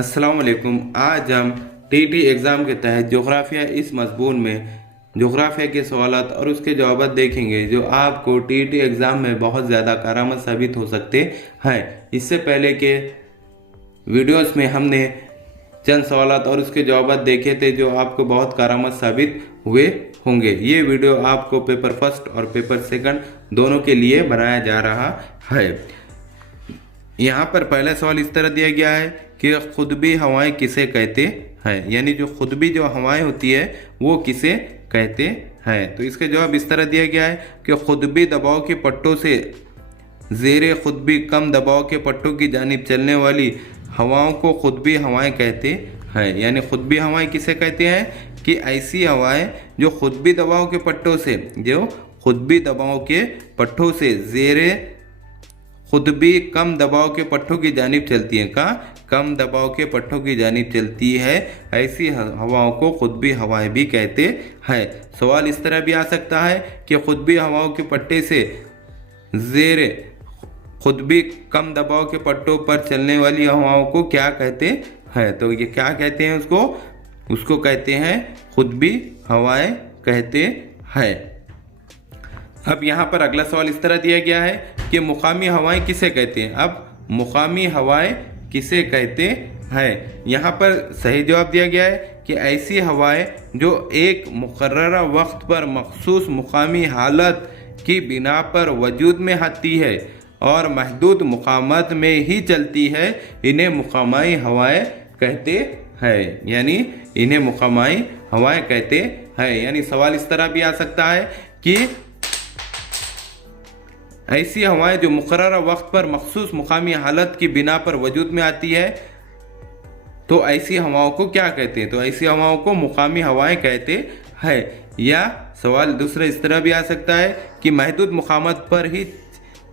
अस्सलाम वालेकुम। आज हम टीटी एग्ज़ाम के तहत जोग्राफिया इस मज़मून में जोग्राफिया के सवालात और उसके जवाब देखेंगे जो आपको टीटी एग्ज़ाम में बहुत ज़्यादा कारआमद साबित हो सकते हैं। इससे पहले के वीडियोस में हमने चंद सवालात और उसके जवाब देखे थे जो आपको बहुत कारआमद साबित हुए होंगे। ये वीडियो आपको पेपर फर्स्ट और पेपर सेकंड दोनों के लिए बनाया जा रहा है। यहाँ पर पहला सवाल इस तरह दिया गया है कि खुतबी हवाएं किसे कहते हैं, यानी जो खुतबी जो हवाएं होती है वो किसे कहते हैं। तो इसका जवाब इस तरह दिया गया है कि खुतबी दबाव के पट्टों से ज़ेरे खुतबी कम दबाव के पट्टों की जानिब चलने वाली हवाओं को खुतबी हवाएं कहते हैं। यानी खुतबी हवाएं किसे कहते हैं कि ऐसी हवाएं जो खुतबी दबाव के पट्टों से ज़ेरे खुतबी कम दबाव के पट्टों की जानिब चलती हैं। कम दबाव के पट्टों की जानिब चलती है, ऐसी हवाओं को खुतबी हवाएं भी कहते हैं। सवाल इस तरह भी आ सकता है कि खुतबी हवाओं के पट्टे से ज़ेरे खुतबी कम दबाव के पट्टों पर चलने वाली हवाओं को क्या कहते हैं। तो ये क्या कहते हैं, उसको कहते हैं खुतबी हवाएं कहते हैं। अब यहाँ पर अगला सवाल इस तरह दिया गया है कि मुकामी हवाएं किसे कहते हैं। अब मुकामी हवाएं किसे कहते हैं, यहाँ पर सही जवाब दिया गया है कि ऐसी हवाएं जो एक मुकर्ररा वक्त पर मखसूस मुकामी हालत की बिना पर वजूद में आती है और महदूद मुकामात में ही चलती है, इन्हें मुकामी हवाएं कहते हैं। यानी इन्हें मुकामी हवाएं कहते हैं। यानी सवाल इस तरह भी आ सकता है कि ऐसी हवाएं जो मुकर्ररा वक्त पर मखसूस मुकामी हालत की बिना पर वजूद में आती है, तो ऐसी हवाओं को क्या कहते हैं। तो ऐसी हवाओं को मुकामी हवाएं कहते हैं। या सवाल दूसरा इस तरह भी आ सकता है कि महदूद मुकामात पर ही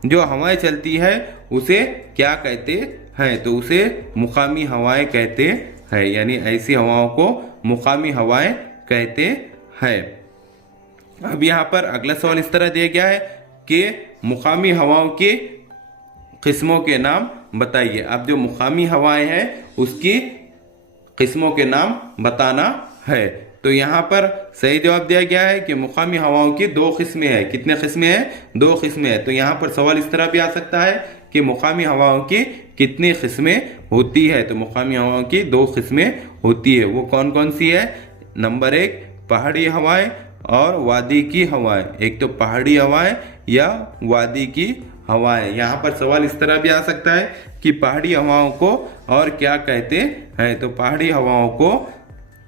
जो हवाएं चलती है उसे क्या कहते हैं, तो उसे मुकामी हवाएं कहते हैं। यानी ऐसी हवाओं को मुकामी हवाएं कहते हैं। अब यहाँ पर अगला सवाल इस तरह दिया गया है कि मुकामी हवाओं की किस्मों के नाम बताइए। अब जो मुकामी हवाएं हैं उसकी किस्मों के नाम बताना है। तो यहाँ पर सही जवाब दिया गया है कि मुकामी हवाओं की दो किस्में हैं। कितने किस्में हैं? दो किस्में हैं। तो यहाँ पर सवाल इस तरह भी आ सकता है कि मुकामी हवाओं की कितनी किस्में होती है। तो मुकामी हवाओं की दो किस्में होती है। वो कौन कौन सी है? नंबर 1 पहाड़ी हवाएं और वादी की हवाएं। एक तो पहाड़ी हवाएं या वादी की हवाएं। यहाँ पर सवाल इस तरह भी आ सकता है कि पहाड़ी हवाओं को और क्या कहते हैं। तो पहाड़ी हवाओं को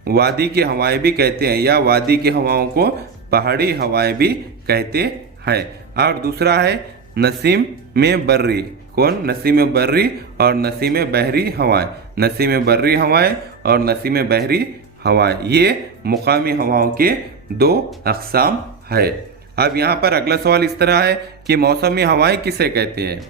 वादी की हवाएं भी कहते हैं या वादी की हवाओं को पहाड़ी हवाएं भी कहते हैं। और दूसरा है नसीम में बर्री। कौन? नसीम बर्री और नसीम बहरी हवाएं। नसीम बर्री हवाएं और नसीम बहरी हवाएं, ये मुकामी हवाओं के दो अक़साम है। अब यहाँ पर अगला सवाल इस तरह है कि मौसमी हवाएं किसे कहते हैं।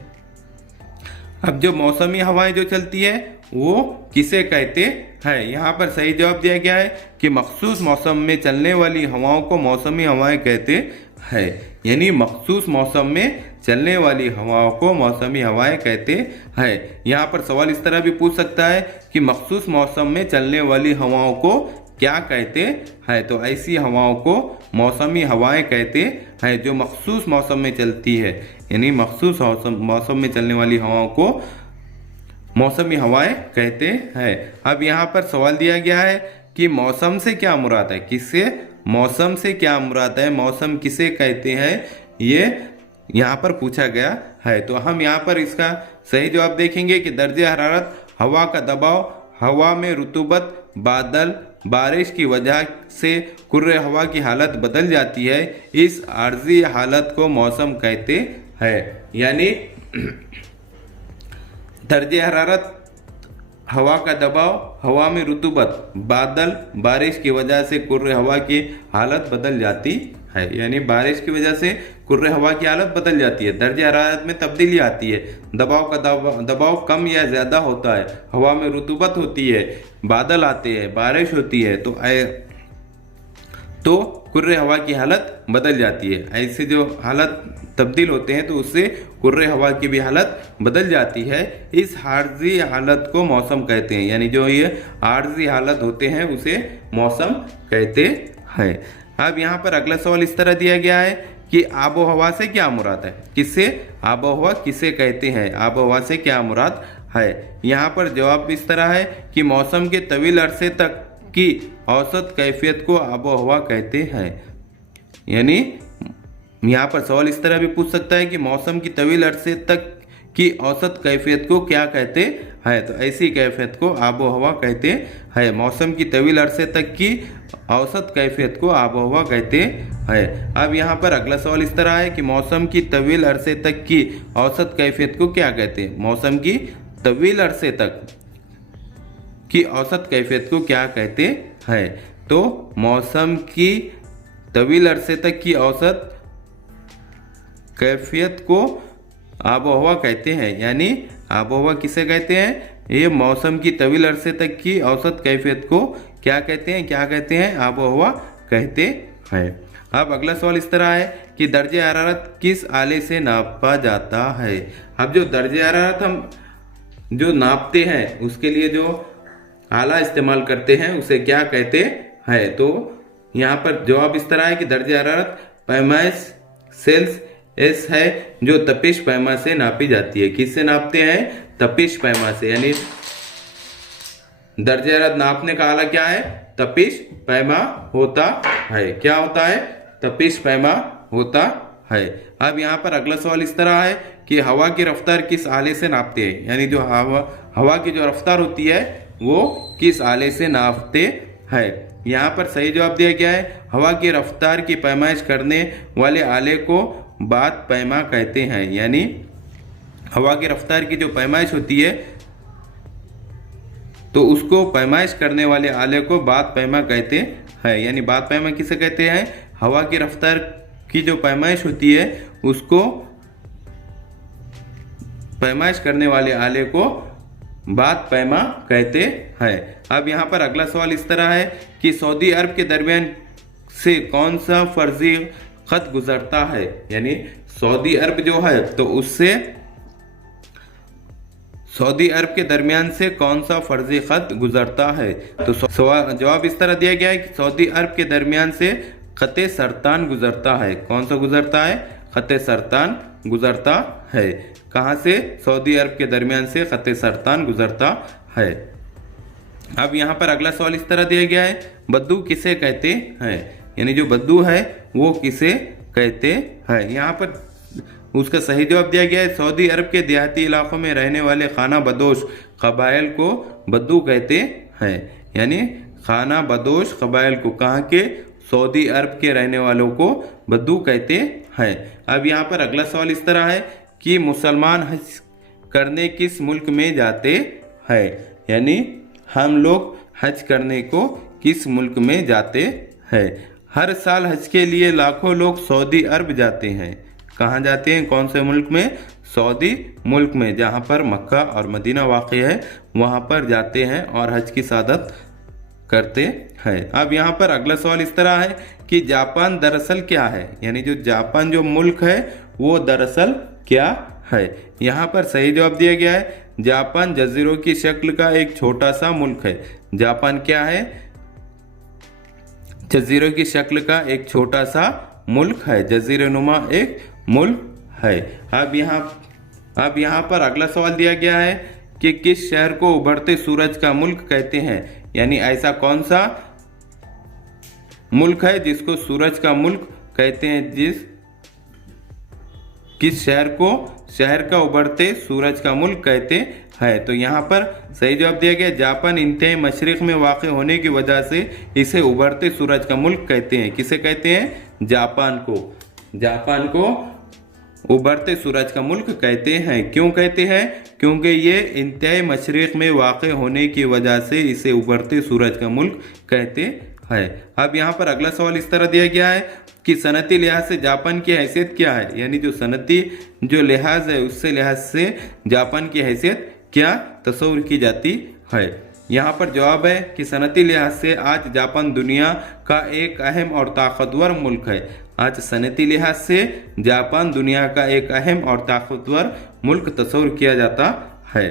अब जो मौसमी हवाएं जो चलती है वो किसे कहते हैं। यहाँ पर सही जवाब दिया गया है कि मखसूस मौसम में चलने वाली हवाओं को मौसमी हवाएं कहते हैं। यानी मखसूस मौसम में चलने वाली हवाओं को मौसमी हवाएं कहते हैं। यहाँ पर सवाल इस तरह भी पूछ सकता है कि मखसूस मौसम में चलने वाली हवाओं को क्या कहते हैं। तो ऐसी हवाओं को मौसमी हवाएं कहते हैं जो मखसूस मौसम में चलती है। यानी मखसूस मौसम में चलने वाली हवाओं को मौसमी हवाएं कहते हैं। अब यहाँ पर सवाल दिया गया है कि मौसम से क्या मुराद है। किससे? मौसम से क्या मुराद है, मौसम किसे कहते हैं, ये यहाँ पर पूछा गया है। तो हम यहाँ पर इसका सही जवाब देखेंगे कि दर्जे हरारत, हवा का दबाव, हवा में रुतूबत, बादल, बारिश की वजह से कुर्रे हवा की हालत बदल जाती है, इस आर्जी हालत को मौसम कहते हैं। यानी दर्जे हरारत, हवा का दबाव, हवा में रुतूबत, बादल, बारिश की वजह से कुर्रे हवा की हालत बदल जाती है। यानी बारिश की वजह से कुर्रे हवा की हालत बदल जाती है, दर्जे हरारत में तब्दीली आती है, दबाव कम या ज़्यादा होता है, हवा में रुतूबत होती है, बादल आते हैं, बारिश होती है, तो कुर्रे हवा की हालत बदल जाती है। ऐसी जो हालत तब्दील होते हैं तो उससे कुर्रे हवा की भी हालत बदल जाती है। इस आर्जी हालत को मौसम कहते हैं, यानी जो ये आर्जी हालत होते हैं उसे मौसम कहते हैं। अब यहाँ पर अगला सवाल इस तरह दिया गया है कि आबो हवा से क्या मुराद है, किससे आबो हवा किसे कहते हैं, आबो हवा से क्या मुराद है। यहाँ पर जवाब इस तरह है कि मौसम के तवील अरसे तक की औसत कैफियत को आबो हवा कहते हैं। यानी यहाँ पर सवाल इस तरह भी पूछ सकता है कि मौसम की तवील अरसे तक की औसत कैफियत को क्या कहते हैं, तो ऐसी कैफियत को आबो हवा कहते हैं। मौसम की तवील अरसे तक की औसत कैफियत को आबो हवा कहते हैं। अब यहाँ पर अगला सवाल इस तरह है कि मौसम की तवील अरसे तक की औसत कैफियत को क्या कहते हैं, मौसम की तवील अरसे तक की औसत कैफियत को क्या कहते हैं। तो मौसम की तवील अरसे तक की औसत कैफियत को आबो हवा कहते हैं। यानी आबो हवा किसे कहते हैं, ये मौसम की तवील अरसे तक की औसत कैफियत को क्या कहते हैं, क्या कहते हैं, आबो हवा कहते हैं। अब अगला सवाल इस तरह है कि दर्जे हरारत किस आले से नापा जाता है। अब जो दर्जे हरारत हम जो नापते हैं उसके लिए जो आला इस्तेमाल करते हैं उसे क्या कहते हैं। तो यहाँ पर जवाब इस तरह है कि दर्जे हरारत पैमाइश सेल्सियस है जो तपिश पैमा से नापी जाती है। किससे नापते हैं, तपिश पैमा से। यानी दर्जे हरारत नापने का आला क्या है, तपिश पैमा होता है। क्या होता है, तपिश पैमा होता है। अब यहाँ पर अगला सवाल इस तरह है कि हवा की रफ्तार किस आले से नापते हैं। यानी जो हवा की जो रफ्तार होती है वो किस आले से नापते हैं। यहाँ पर सही जवाब दिया गया है हवा की रफ्तार की पैमाइश करने वाले आले को बात पैमा कहते हैं। यानी हवा की रफ्तार की जो पैमाइश होती है तो उसको पैमाइश करने वाले आले को बात पैमा कहते हैं। यानी बात पैमा किसे कहते हैं, हवा की रफ्तार की जो पैमाइश होती है उसको पैमाइश करने वाले आले को बात पैमा कहते हैं। अब यहाँ पर अगला सवाल इस तरह है कि सऊदी अरब के दरमियान से कौन सा फर्जी खत गुजरता है। यानी सऊदी अरब जो है तो उससे सऊदी अरब के दरमियान से कौन सा फर्जी खत गुजरता है। तो जवाब इस तरह दिया गया है कि सऊदी अरब के दरमियान से खते सरतान गुजरता है। कौन सा गुजरता है, खते सरतान गुजरता है। कहाँ से, सऊदी अरब के दरमियान से खते सरतान गुजरता है। अब यहाँ पर अगला सवाल इस तरह दिया गया है बद्दू किसे कहते हैं। यानी जो बद्दू है वो किसे कहते हैं। यहाँ पर उसका सही जवाब दिया गया है सऊदी अरब के देहाती इलाकों में रहने वाले खाना बदोश कबाइल को बद्दू कहते हैं। यानी खाना बदोश कबाइल को, कहाँ के, सऊदी अरब के रहने वालों को बद्दू कहते हैं। अब यहाँ पर अगला सवाल इस तरह है कि मुसलमान हज करने किस मुल्क में जाते हैं। यानी हम लोग हज करने को किस मुल्क में जाते हैं। हर साल हज के लिए लाखों लोग सऊदी अरब जाते हैं। कहाँ जाते हैं, कौन से मुल्क में, सऊदी मुल्क में, जहाँ पर मक्का और मदीना वाक़ई है वहाँ पर जाते हैं और हज की सादत करते हैं। अब यहाँ पर अगला सवाल इस तरह है कि जापान दरअसल क्या है। यानी जो जापान जो मुल्क है वो दरअसल क्या है। यहाँ पर सही जवाब दिया गया है जापान जजीरों की शक्ल का एक छोटा सा मुल्क है। जापान क्या है, जजीरों की शक्ल का एक छोटा सा मुल्क है, जजीरेनुमा एक मुल्क है। अब यहाँ पर अगला सवाल दिया गया है कि किस शहर को उभरते सूरज का मुल्क कहते हैं। यानी ऐसा कौन सा मुल्क है जिसको सूरज का मुल्क कहते हैं, किस शहर का उभरते सूरज का मुल्क कहते हैं। तो यहाँ पर सही जवाब दिया गया जापान इंतहाई मशरिक में वाक़ होने की वजह से इसे उभरते सूरज का मुल्क कहते हैं। किसे कहते हैं, जापान को उभरते सूरज का मुल्क कहते हैं। क्यों कहते हैं, क्योंकि ये इंतहाई मशरिक में वाक़ होने की वजह से इसे उभरते सूरज का मुल्क कहते हैं। अब यहाँ पर अगला सवाल इस तरह दिया गया है कि सनती लिहाज से जापान की हैसियत क्या है। यानी जो सनती जो लिहाज है उससे लिहाज से जापान की हैसियत क्या तस्वुर की जाती है। यहाँ पर जवाब है कि सनती लिहाज से आज जापान दुनिया का एक अहम और ताकतवर मुल्क है। आज सनती लिहाज से जापान दुनिया का एक अहम और ताकतवर मुल्क तस्वूर किया जाता है।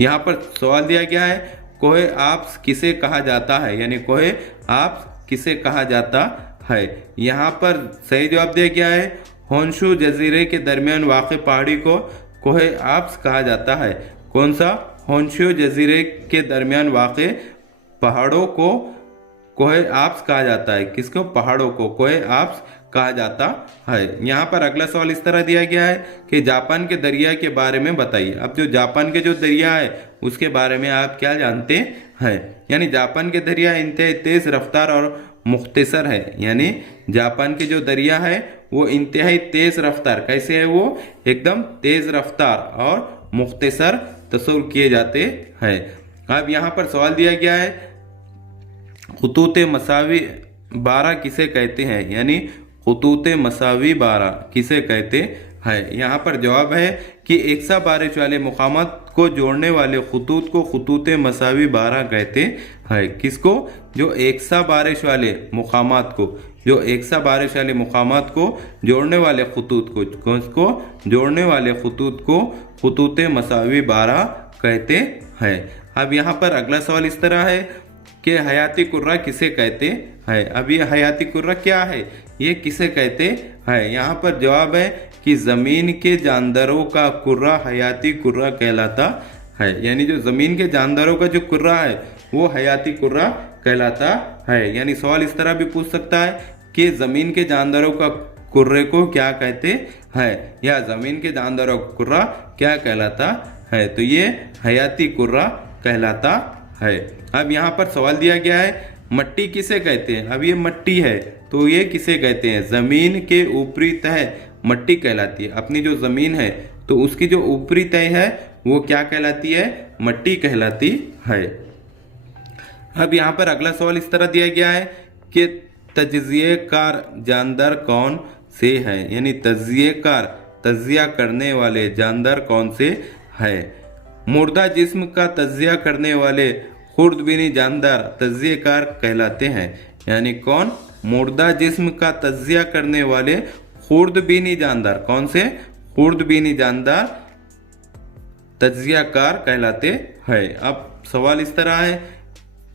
यहाँ पर सवाल दिया गया है, कोहे आप्स किसे कहा जाता है, यानी कोहे आप्स किसे कहा जाता है। यहाँ पर सही जवाब दिया गया है, होन्शु जजीरे के दरमियान वाक़ पहाड़ी को कोहे आप्स कहा जाता है। कौन सा? होन्शु जजीरे के दरमियान वाक़ पहाड़ों को कोहे आप्स कहा जाता है। किसको? पहाड़ों को कोहे आप्स कहा जाता है। यहाँ पर अगला सवाल इस तरह दिया गया है कि जापान के दरिया के बारे में बताइए। अब जो जापान के जो दरिया है उसके बारे में आप क्या जानते हैं? यानी जापान के दरिया इंतहाई तेज रफ्तार और मुख्तसर है। यानी जापान के जो दरिया है वो इंतहाई तेज रफ्तार, कैसे है वो? एकदम तेज रफ्तार और मुख्तसर तस्वुर किए जाते हैं। अब यहाँ पर सवाल दिया गया है, खुतूत मसावी 12 किसे कहते हैं, यानी खुतूत मसावी 12 किसे कहते हैं। यहाँ पर जवाब है कि एकसा बारिश वाले मुकामात को जोड़ने वाले खुतूत को खुतूत मसावी 12 कहते हैं। किसको? जो एकसा बारिश वाले मुकामात को, जो एकसा बारिश वाले मुकामात को जोड़ने वाले खुतूत को, किसको? जोड़ने वाले खुतूत को खुतूत मसावी 12 कहते हैं। अब यहाँ पर अगला सवाल इस तरह है कि हयाती कुर्रा किसे कहते हैं। अब ये हयाती कुर्रा क्या है, ये किसे कहते हैं? यहाँ पर जवाब है कि ज़मीन के जानदारों का कुर्रा हयाती कुर्रा कहलाता है। यानी जो ज़मीन के जानदारों का जो कुर्रा है वो हयाती कुर्रा कहलाता है। यानी सवाल इस तरह भी पूछ सकता है कि ज़मीन के जानदारों का कुर्रे को क्या कहते हैं, या ज़मीन के जानदारों का कुर्रा क्या कहलाता है। तो ये हयाती कुर्रा कहलाता है। अब यहाँ पर सवाल दिया गया है, मट्टी किसे कहते हैं। अब ये मट्टी है तो ये किसे कहते हैं? ज़मीन के ऊपरी तह मट्टी कहलाती है। अपनी जो ज़मीन है तो उसकी जो ऊपरी तह है वो क्या कहलाती है? मट्टी कहलाती है। अब यहाँ पर अगला सवाल इस तरह दिया गया है कि तज्ज़ियेकार जानदार कौन से हैं, यानी तज्ज़ियेकार, तज्ज़िया करने वाले जानदार कौन से हैं। मुर्दा जिस्म का तज्ज़िया करने वाले खुर्दबीनी जानदार तज्ज़ियेकार कहलाते हैं। यानी कौन? मुर्दा जिस्म का तज्ज़िया करने वाले खुर्दबीनी जानदार, कौन से? खुर्दबीनी जानदार तज्ज़ियाकार कहलाते हैं। अब सवाल इस तरह है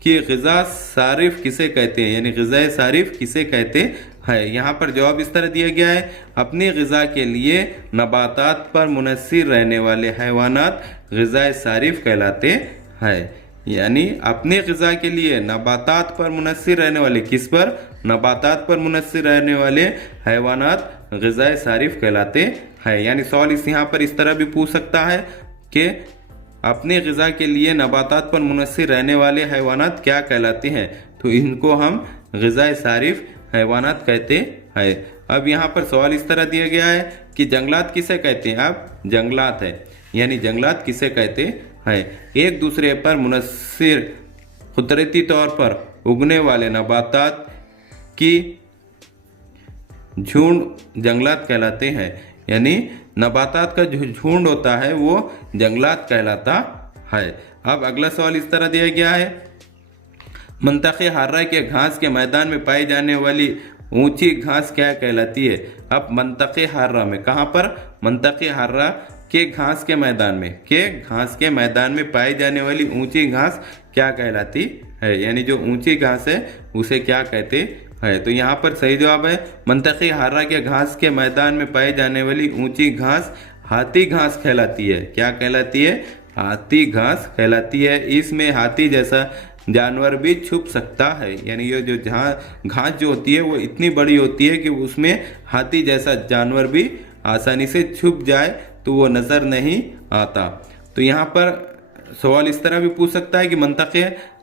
कि ग़िज़ा सारिफ किसे कहते हैं, यानी ग़िज़ा सारिफ किसे कहते हैं। यहाँ पर जवाब इस तरह दिया गया है, अपनी ग़िज़ा के लिए नबातात पर मुनहसिर रहने वाले हैवानात ग़िज़ा सारिफ कहलाते हैं। यानी अपनी ग़िज़ा के लिए नबातात पर मुनहसिर रहने वाले, किस पर? नबातात पर मुनहसिर रहने वाले हैवानात ग़िज़ा सारिफ कहलाते हैं। यानी सवाल यहाँ पर इस तरह भी पूछ सकता है कि अपनी ग़िज़ा के लिए नबातात पर मुनहसिर रहने वाले हैवानात क्या कहलाते हैं, तो इनको हम ग़िज़ा सारिफ हैवानात कहते हैं। अब यहाँ पर सवाल इस तरह दिया गया है कि जंगलात किसे कहते हैं। अब जंगलात है, यानी जंगलात किसे कहते हैं? एक दूसरे पर मुनहसिर कुदरती तौर पर उगने वाले नबातात की झुंड जंगलात कहलाते हैं। यानी नबातात का जो झुंड होता है वो जंगलात कहलाता है। अब अगला सवाल इस तरह दिया गया है, मंतक़े हार्रा के घास के मैदान में पाई जाने वाली ऊंची घास क्या कहलाती है। अब मंतक़े हार्रा में, कहाँ पर? मंतक़े हार्रा के घास के मैदान में, के घास के मैदान में पाई जाने वाली ऊंची घास क्या कहलाती है। यानी जो ऊंची घास है उसे क्या कहते हैं। तो यहाँ पर सही जवाब है, मंतक़े हार्रा के घास के मैदान में पाई जाने वाली ऊंची घास हाथी घास कहलाती है। क्या कहलाती है? हाथी घास कहलाती है। इसमें हाथी जैसा जानवर भी छुप सकता है। यानी ये जो घास जो होती है वो इतनी बड़ी होती है कि उसमें हाथी जैसा जानवर भी आसानी से छुप जाए तो वो नज़र नहीं आता। तो यहाँ पर सवाल इस तरह भी पूछ सकता है कि मंतक़े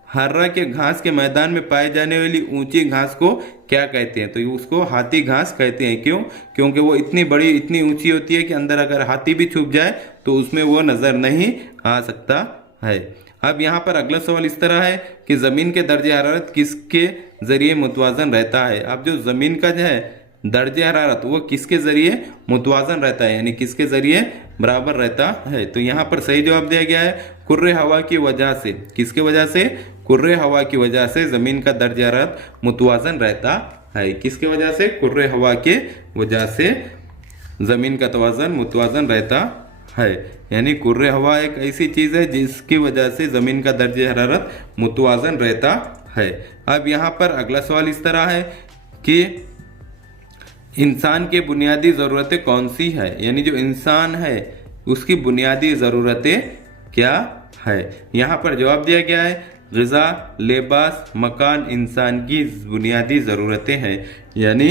हार्रा के घास के मैदान में पाए जाने वाली ऊंची घास को क्या कहते हैं। तो उसको हाथी घास कहते हैं। क्यों? क्योंकि वो इतनी बड़ी, इतनी ऊंची होती है कि अंदर अगर हाथी भी छुप जाए तो उसमें वो नज़र नहीं आ सकता है। अब यहाँ पर अगला सवाल इस तरह है कि ज़मीन के दर्जे हरारत किसके ज़रिए मुतवाज़न रहता है। अब जो ज़मीन का जो है दर्जे हरारत वो किसके ज़रिए मुतवाज़न रहता है, यानी किसके ज़रिए बराबर रहता है। तो यहाँ पर सही जवाब दिया गया है, कुर्रे हवा की वजह से। किसके वजह से? कुर्रे हवा की वजह से ज़मीन का दर्जे हरारत मुतवाज़न रहता है। किसके वजह से? कुर्रे हवा के वजह से जमीन का तवाज़न मुतवाज़न रहता है। यानी कुर्रे हवा एक ऐसी चीज़ है जिसकी वजह से ज़मीन का दर्जे हरारत मुतवाज़न रहता है। अब यहाँ पर अगला सवाल इस तरह है कि इंसान की बुनियादी ज़रूरतें कौन सी है? यानी जो इंसान है उसकी बुनियादी ज़रूरतें क्या है? यहाँ पर जवाब दिया गया है ग़िज़ा, लिबास, मकान इंसान की बुनियादी ज़रूरतें हैं। यानी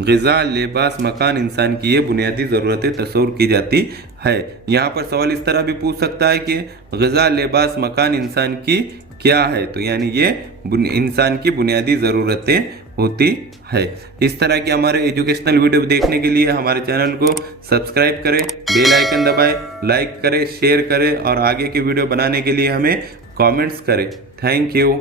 ग़िज़ा, लिबास, मकान इंसान की ये बुनियादी ज़रूरतें तस्वुर की जाती है। यहाँ पर सवाल इस तरह भी पूछ सकता है कि ग़िज़ा, लिबास, मकान इंसान की क्या है? तो यानी ये इंसान की बुनियादी ज़रूरतें होती है। इस तरह के हमारे एजुकेशनल वीडियो देखने के लिए हमारे चैनल को सब्सक्राइब करें, बेल आइकन दबाएं, लाइक करें, शेयर करें और आगे की वीडियो बनाने के लिए हमें कमेंट्स करें। Thank you.